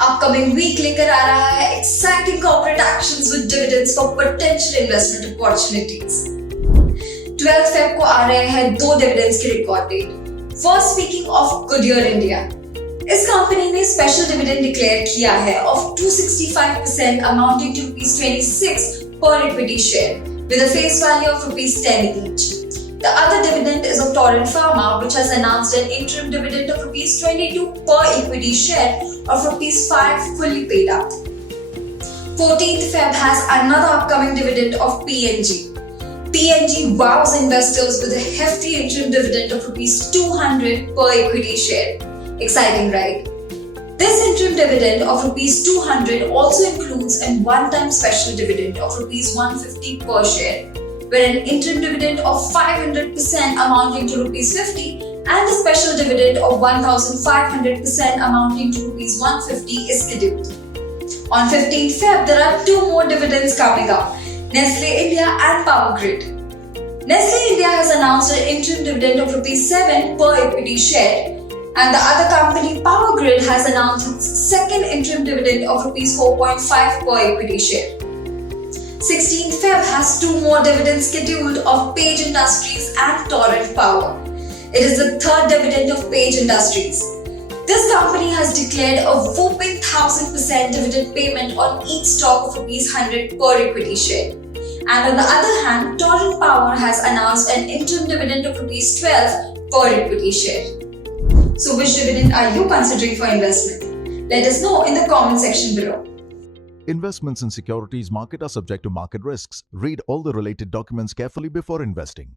Upcoming week लेकर आ रहा है exciting corporate actions with dividends for potential investment opportunities. 12 Feb को आ रहे हैं दो डिविडेंड्स की record date. First, speaking of Goodyear India, इस कंपनी ने स्पेशल डिविडेंड डिक्लेयर किया है of 265% amounting to ₹26 per equity share with a face value of ₹10 each. The other dividend is of Torrent Pharma, which has announced an interim dividend of ₹22 per equity share of ₹5 fully paid up. 14th Feb has another upcoming dividend of PNG. PNG wows investors with a hefty interim dividend of ₹200 per equity share. Exciting, right? This interim dividend of ₹200 also includes a one-time special dividend of ₹150 per share, where an interim dividend of 500% amounting to ₹50 and a special dividend of 1,500% amounting to ₹150 is scheduled. On 15th Feb, there are two more dividends coming up, Nestle India and Power Grid. Nestle India has announced an interim dividend of ₹7 per equity share, and the other company, Power Grid, has announced its second interim dividend of ₹4.5 per equity share. 16th Feb has two more dividends scheduled of Page Industries and Torrent Power. It is the third dividend of Page Industries. This company has declared a whopping 1,000% dividend payment on each stock of ₹100 per equity share. And on the other hand, Torrent Power has announced an interim dividend of ₹12 per equity share. So which dividend are you considering for investment? Let us know in the comment section below. Investments in securities market are subject to market risks. Read all the related documents carefully before investing.